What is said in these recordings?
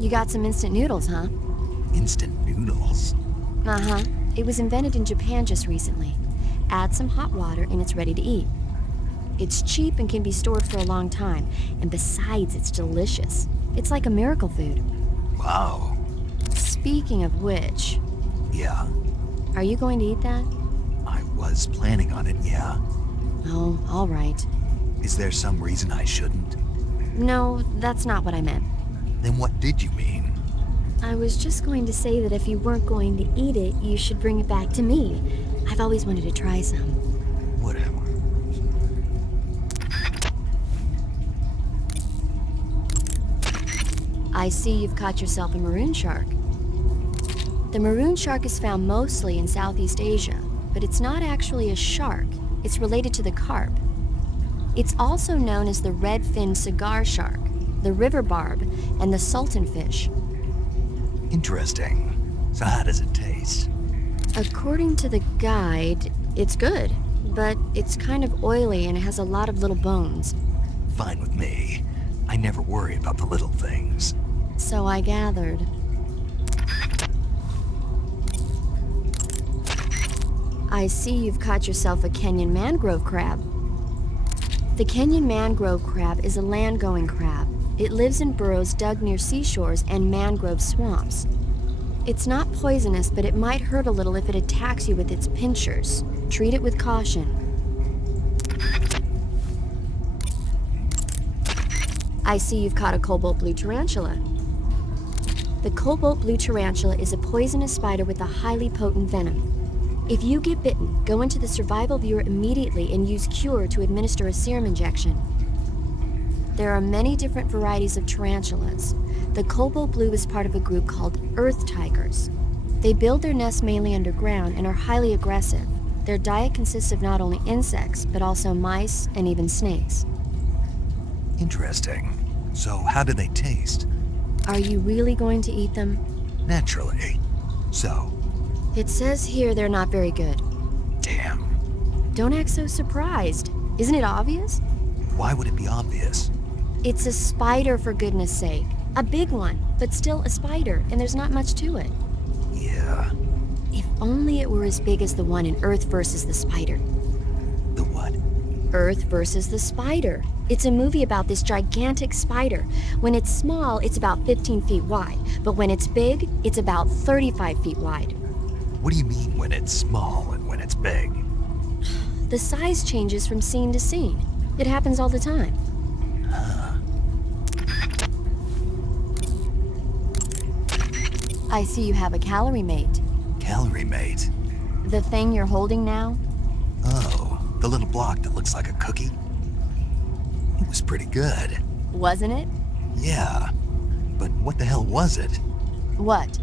You got some instant noodles, huh? Instant noodles? Uh-huh. It was invented in Japan just recently. Add some hot water and it's ready to eat. It's cheap and can be stored for a long time, and besides, it's delicious. It's like a miracle food. Wow. Speaking of which... Yeah? Are you going to eat that? I was planning on it, yeah. Oh, all right. Is there some reason I shouldn't? No, that's not what I meant. Then what did you mean? I was just going to say that if you weren't going to eat it, you should bring it back to me. I've always wanted to try some. Whatever. I see you've caught yourself a maroon shark. The maroon shark is found mostly in Southeast Asia, but it's not actually a shark. It's related to the carp. It's also known as the red-finned cigar shark, the river barb, and the sultan fish. Interesting. So how does it taste? According to the guide, it's good, but it's kind of oily and it has a lot of little bones. Fine with me. I never worry about the little things. So I gathered. I see you've caught yourself a Kenyan mangrove crab. The Kenyan mangrove crab is a land-going crab. It lives in burrows dug near seashores and mangrove swamps. It's not poisonous, but it might hurt a little if it attacks you with its pinchers. Treat it with caution. I see you've caught a cobalt blue tarantula. The cobalt blue tarantula is a poisonous spider with a highly potent venom. If you get bitten, go into the survival viewer immediately and use Cure to administer a serum injection. There are many different varieties of tarantulas. The cobalt blue is part of a group called earth tigers. They build their nests mainly underground and are highly aggressive. Their diet consists of not only insects, but also mice and even snakes. Interesting. So how do they taste? Are you really going to eat them? Naturally. So? It says here they're not very good. Damn. Don't act so surprised. Isn't it obvious? Why would it be obvious? It's a spider, for goodness sake. A big one, but still a spider, and there's not much to it. Yeah. If only it were as big as the one in Earth versus the Spider. The what? Earth versus the Spider. It's a movie about this gigantic spider. When it's small, it's about 15 feet wide, but when it's big, it's about 35 feet wide. What do you mean when it's small and when it's big? The size changes from scene to scene. It happens all the time. Huh. I see you have a calorie mate. Calorie mate? The thing you're holding now? Oh, the little block that looks like a cookie? It was pretty good. Wasn't it? Yeah. But what the hell was it? What?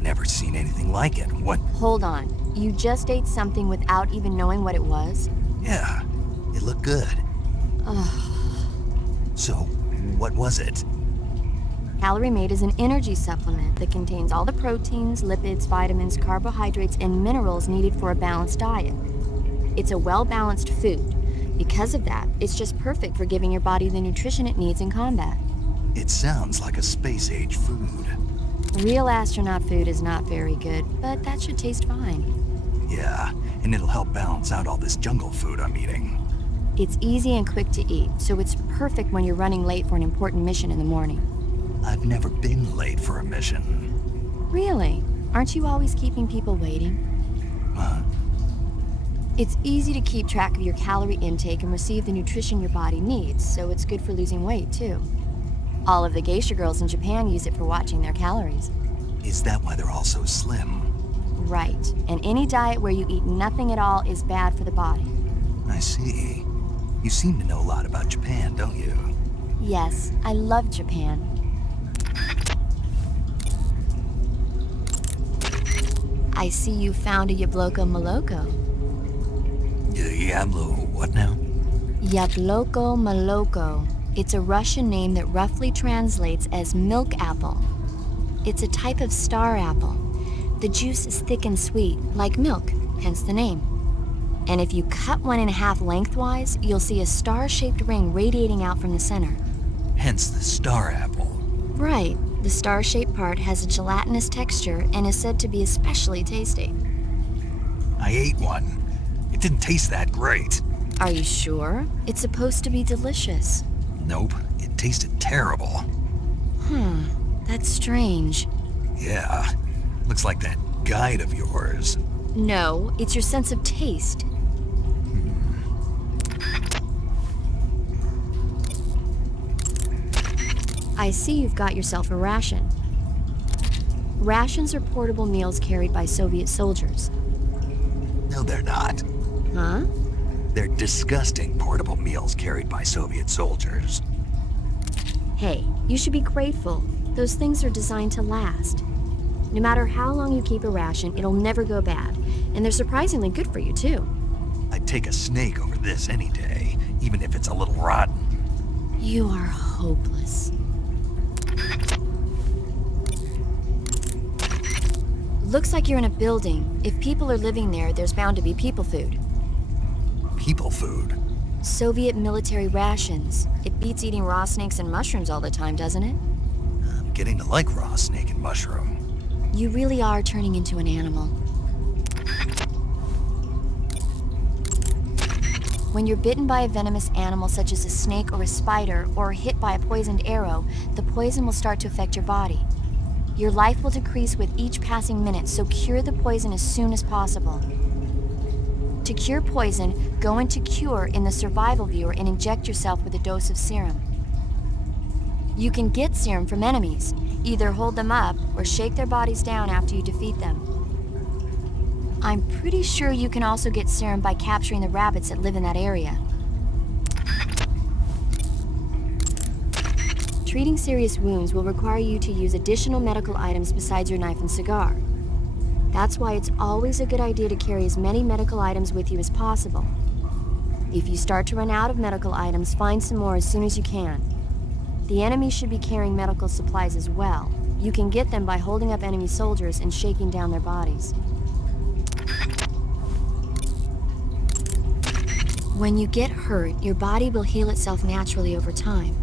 Never seen anything like it. What? Hold on. You just ate something without even knowing what it was? Yeah. It looked good. Ugh. So, what was it? Calorie Mate is an energy supplement that contains all the proteins, lipids, vitamins, carbohydrates, and minerals needed for a balanced diet. It's a well-balanced food. Because of that, it's just perfect for giving your body the nutrition it needs in combat. It sounds like a space-age food. Real astronaut food is not very good, but that should taste fine. Yeah, and it'll help balance out all this jungle food I'm eating. It's easy and quick to eat, so it's perfect when you're running late for an important mission in the morning. I've never been late for a mission. Really? Aren't you always keeping people waiting? Huh? It's easy to keep track of your calorie intake and receive the nutrition your body needs, so it's good for losing weight, too. All of the geisha girls in Japan use it for watching their calories. Is that why they're all so slim? Right. And any diet where you eat nothing at all is bad for the body. I see. You seem to know a lot about Japan, don't you? Yes, I love Japan. I see you found a Yabloko Maloko. Yablo, what now? Yabloko Maloko. It's a Russian name that roughly translates as milk apple. It's a type of star apple. The juice is thick and sweet, like milk, hence the name. And if you cut one in half lengthwise, you'll see a star-shaped ring radiating out from the center. Hence the star apple. Right. The star-shaped part has a gelatinous texture and is said to be especially tasty. I ate one. It didn't taste that great. Are you sure? It's supposed to be delicious. Nope, it tasted terrible. That's strange. Yeah, looks like that guide of yours. No, it's your sense of taste. I see you've got yourself a ration. Rations are portable meals carried by Soviet soldiers. No, they're not. Huh? They're disgusting portable meals carried by Soviet soldiers. Hey, you should be grateful. Those things are designed to last. No matter how long you keep a ration, it'll never go bad. And they're surprisingly good for you, too. I'd take a snake over this any day, even if it's a little rotten. You are hopeless. Looks like you're in a building. If people are living there, there's bound to be people food. People food? Soviet military rations. It beats eating raw snakes and mushrooms all the time, doesn't it? I'm getting to like raw snake and mushroom. You really are turning into an animal. When you're bitten by a venomous animal such as a snake or a spider, or hit by a poisoned arrow, the poison will start to affect your body. Your life will decrease with each passing minute, so cure the poison as soon as possible. To cure poison, go into Cure in the survival viewer and inject yourself with a dose of serum. You can get serum from enemies. Either hold them up or shake their bodies down after you defeat them. I'm pretty sure you can also get serum by capturing the rabbits that live in that area. Treating serious wounds will require you to use additional medical items besides your knife and cigar. That's why it's always a good idea to carry as many medical items with you as possible. If you start to run out of medical items, find some more as soon as you can. The enemy should be carrying medical supplies as well. You can get them by holding up enemy soldiers and shaking down their bodies. When you get hurt, your body will heal itself naturally over time.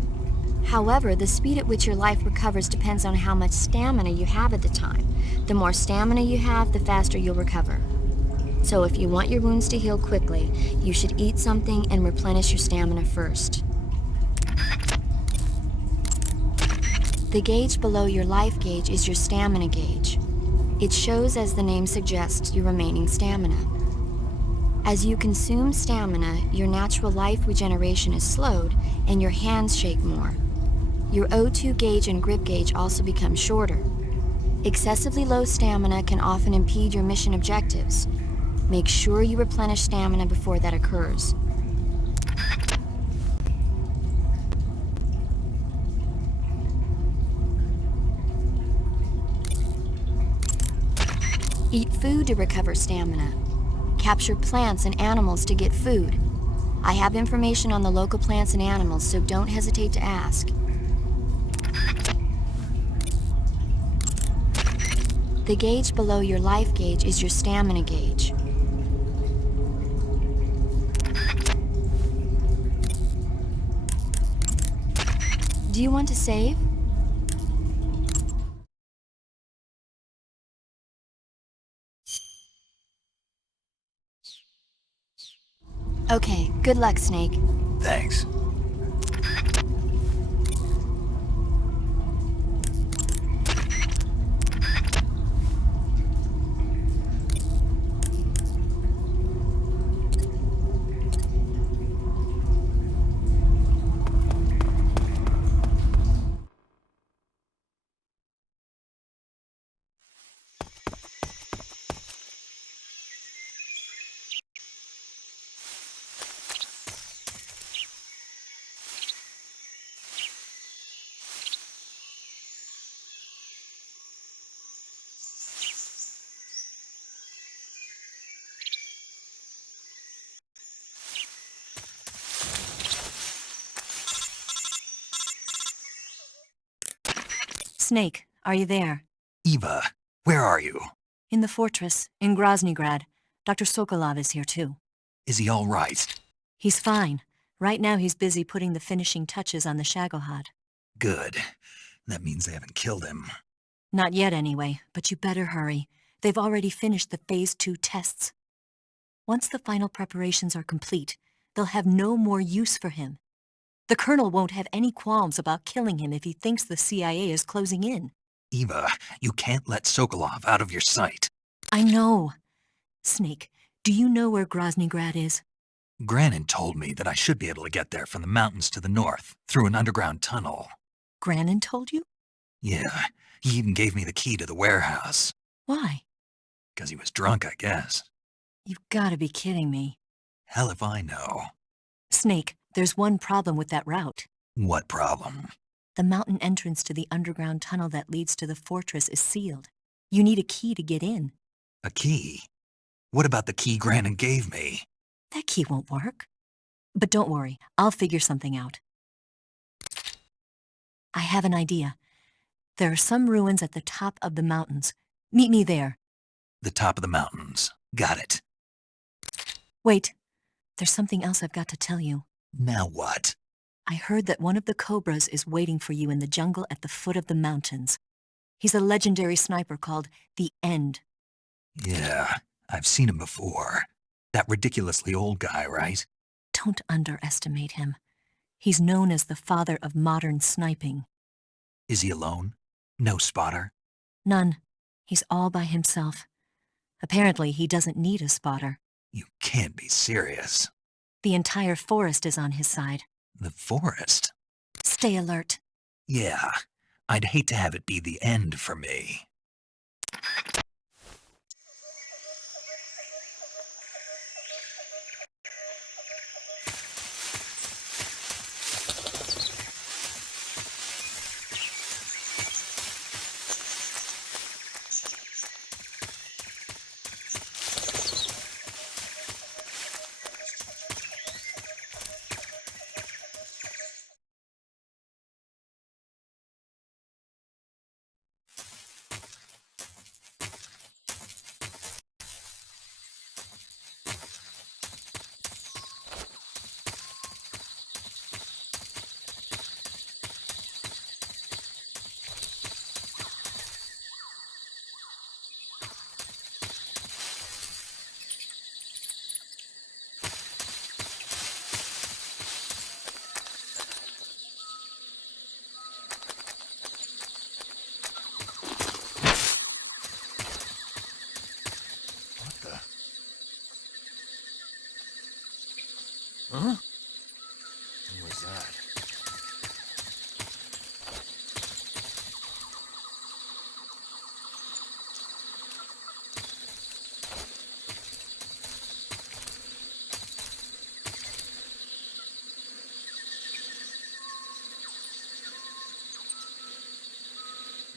However, the speed at which your life recovers depends on how much stamina you have at the time. The more stamina you have, the faster you'll recover. So if you want your wounds to heal quickly, you should eat something and replenish your stamina first. The gauge below your life gauge is your stamina gauge. It shows, as the name suggests, your remaining stamina. As you consume stamina, your natural life regeneration is slowed and your hands shake more. Your O2 gauge and grip gauge also become shorter. Excessively low stamina can often impede your mission objectives. Make sure you replenish stamina before that occurs. Eat food to recover stamina. Capture plants and animals to get food. I have information on the local plants and animals, so don't hesitate to ask. The gauge below your life gauge is your stamina gauge. Do you want to save? Okay, good luck, Snake. Thanks. Snake, are you there? Eva, where are you? In the fortress, in Groznygrad. Dr. Sokolov is here too. Is he all right? He's fine. Right now he's busy putting the finishing touches on the Shagohod. Good. That means they haven't killed him. Not yet anyway, but you better hurry. They've already finished the Phase 2 tests. Once the final preparations are complete, they'll have no more use for him. The Colonel won't have any qualms about killing him if he thinks the CIA is closing in. Eva, you can't let Sokolov out of your sight. I know. Snake, do you know where Groznygrad is? Grannon told me that I should be able to get there from the mountains to the north, through an underground tunnel. Grannon told you? Yeah, he even gave me the key to the warehouse. Why? 'Cause he was drunk, I guess. You've gotta be kidding me. Hell if I know. Snake, there's one problem with that route. What problem? The mountain entrance to the underground tunnel that leads to the fortress is sealed. You need a key to get in. A key? What about the key Grannon gave me? That key won't work. But don't worry, I'll figure something out. I have an idea. There are some ruins at the top of the mountains. Meet me there. The top of the mountains. Got it. Wait, there's something else I've got to tell you. Now what? I heard that one of the Cobras is waiting for you in the jungle at the foot of the mountains. He's a legendary sniper called the End. Yeah, I've seen him before. That ridiculously old guy, right? Don't underestimate him. He's known as the father of modern sniping. Is he alone? No spotter? None. He's all by himself. Apparently, he doesn't need a spotter. You can't be serious. The entire forest is on his side. The forest? Stay alert. Yeah, I'd hate to have it be the end for me. Huh? What was that?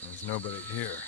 There's nobody here.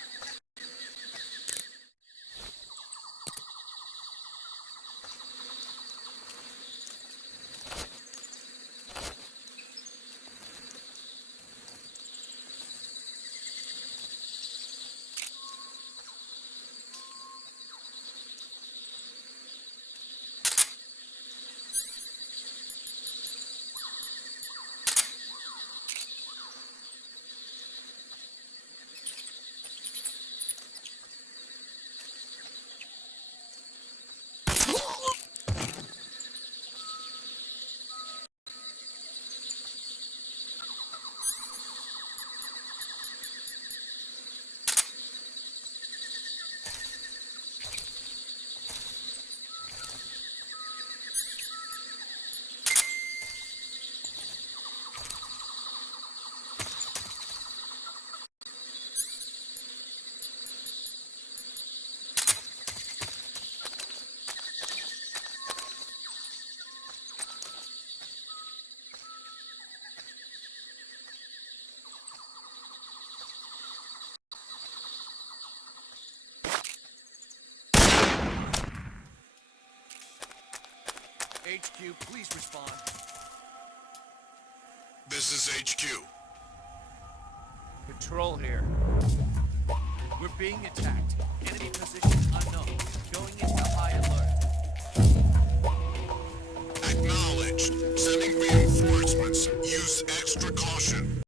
HQ, please respond. This is HQ. Patrol here. We're being attacked. Enemy positions unknown. Going into high alert. Acknowledged. Sending reinforcements. Use extra caution.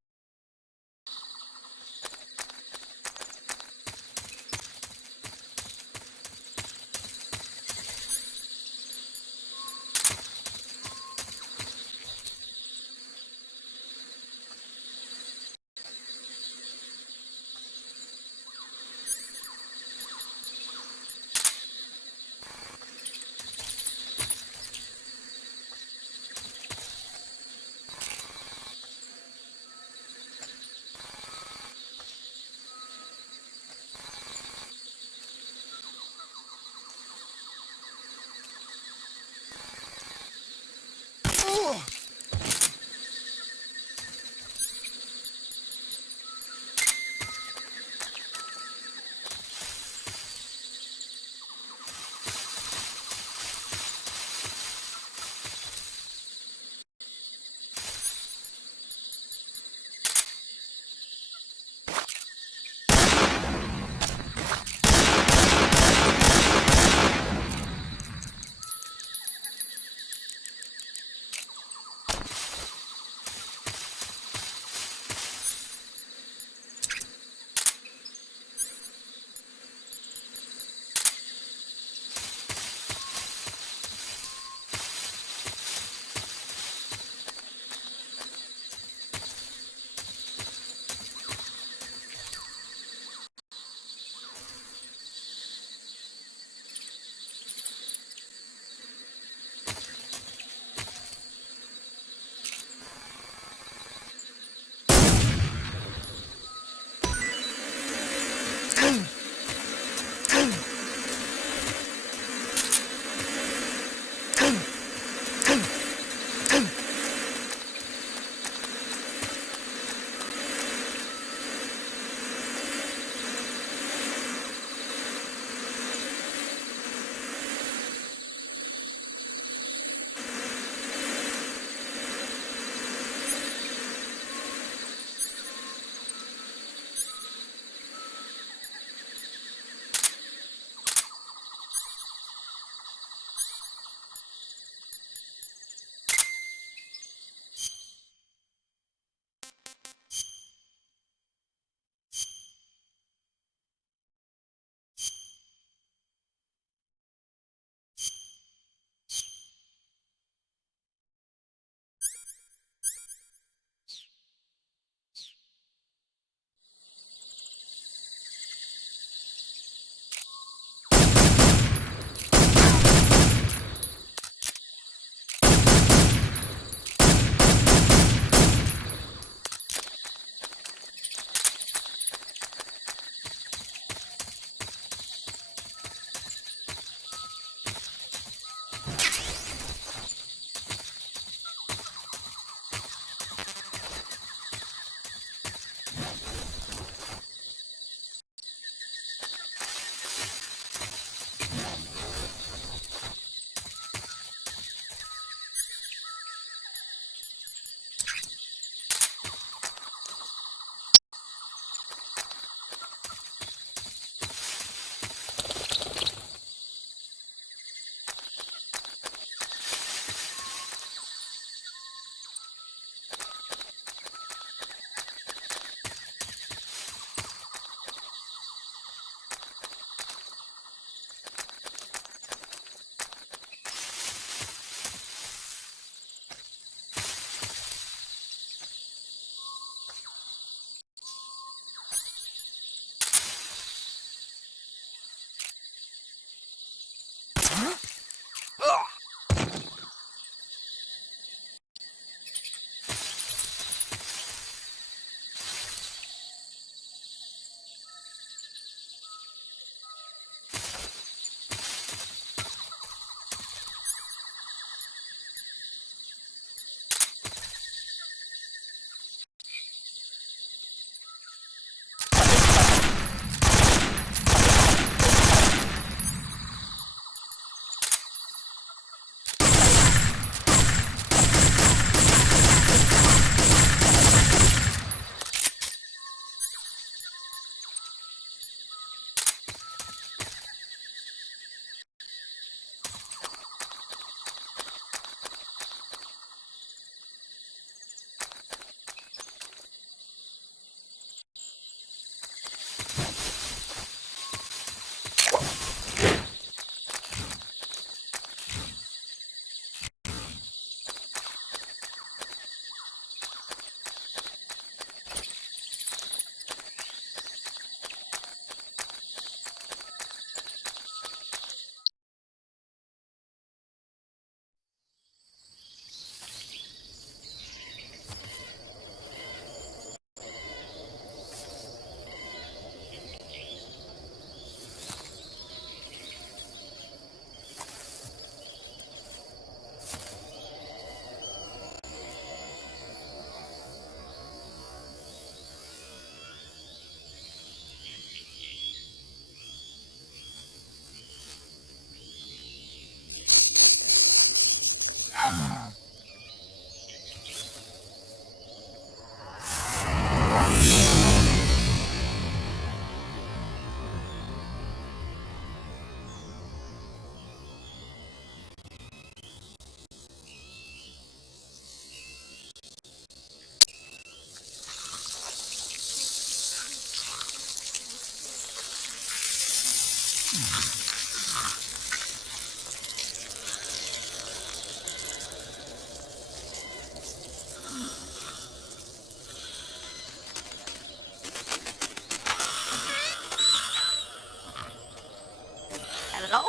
Hello?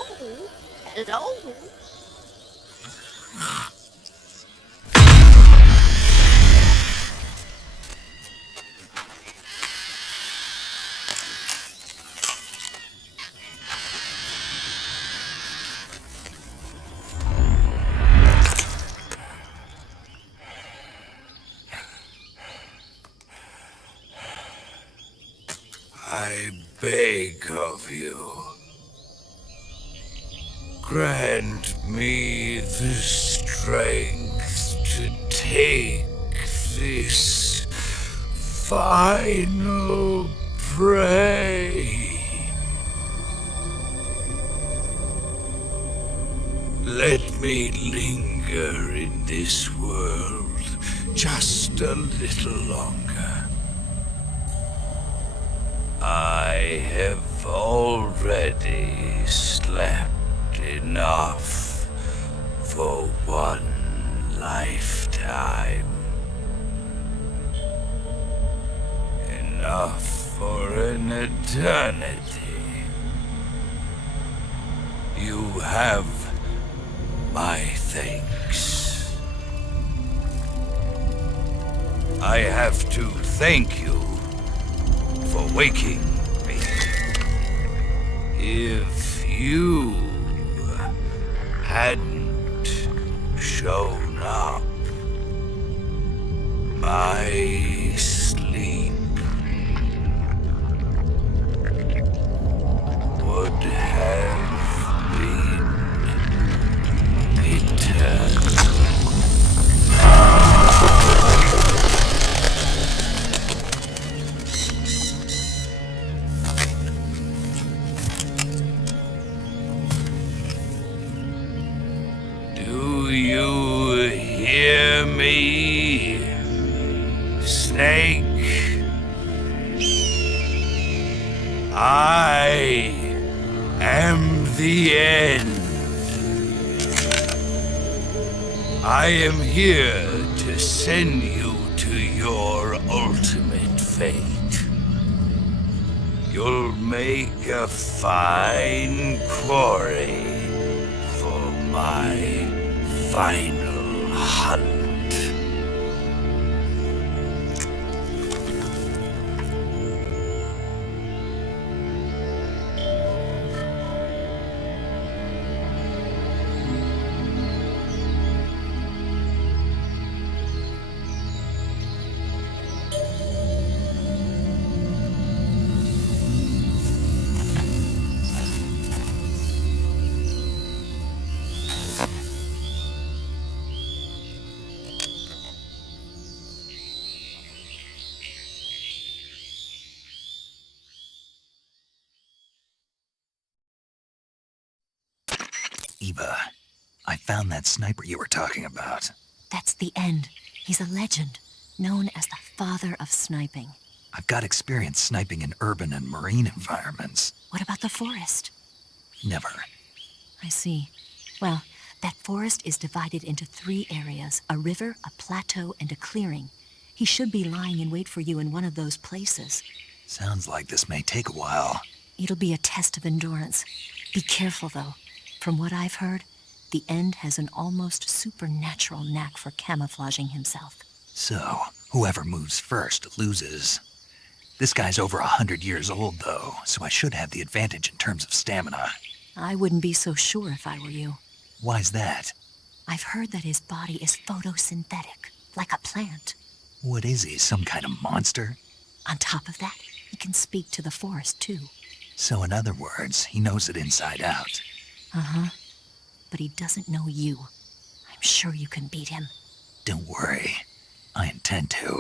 Hello? I beg of you, grant me the strength to take this final prey. Let me linger in this world just a little longer. I have already slept enough for one lifetime. Enough for an eternity. You have my thanks. I have to thank you for waking me. If you hadn't shown up, my sleep would have been eternal. Do you hear me, Snake? I am the end. I am here to send you to your ultimate fate. You'll make a fine quarry for my final hunt. Eva, I found that sniper you were talking about. That's the end. He's a legend, known as the father of sniping. I've got experience sniping in urban and marine environments. What about the forest? Never. I see. Well, that forest is divided into 3 areas, a river, a plateau, and a clearing. He should be lying in wait for you in one of those places. Sounds like this may take a while. It'll be a test of endurance. Be careful, though. From what I've heard, the End has an almost supernatural knack for camouflaging himself. So, whoever moves first loses. This guy's over 100 years old, though, so I should have the advantage in terms of stamina. I wouldn't be so sure if I were you. Why's that? I've heard that his body is photosynthetic, like a plant. What is he, some kind of monster? On top of that, he can speak to the forest, too. So in other words, he knows it inside out. Uh-huh. But he doesn't know you. I'm sure you can beat him. Don't worry. I intend to.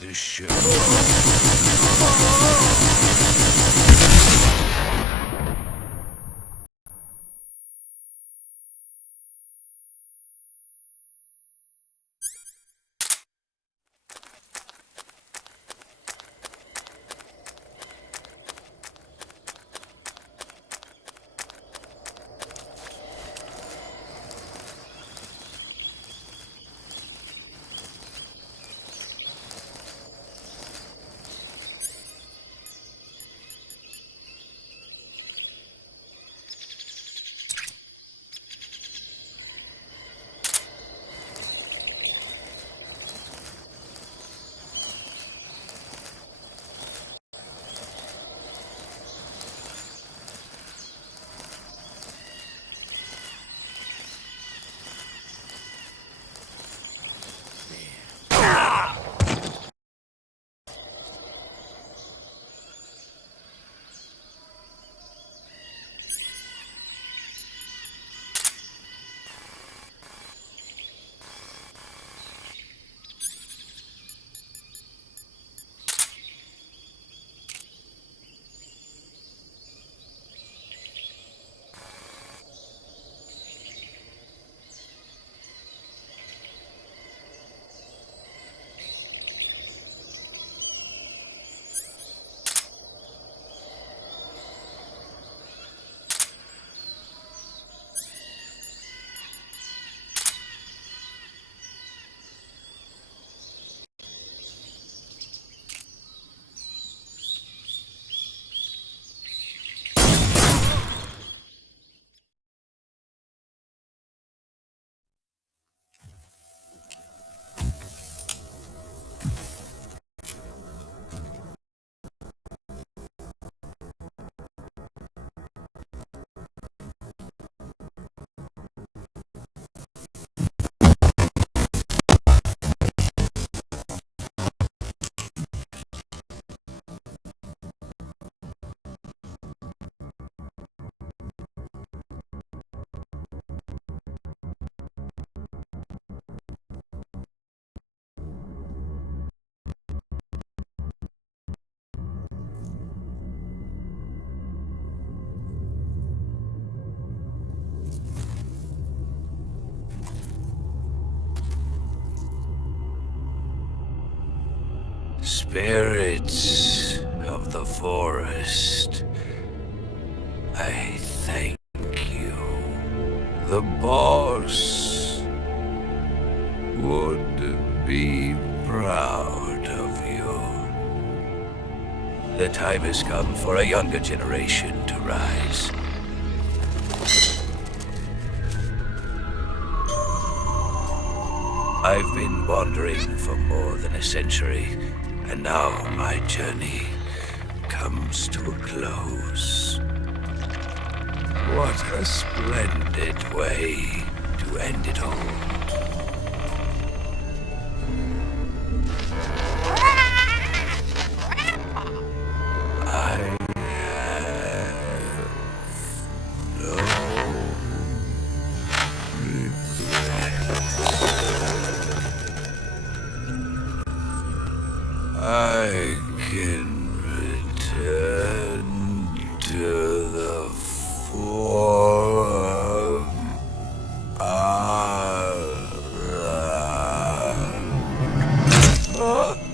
This ship. Spirits of the forest, I thank you. The boss would be proud of you. The time has come for a younger generation to rise. I've been wandering for more than a century, and now my journey comes to a close. What a splendid way to end it all. I have no I can return to the forest. Huh?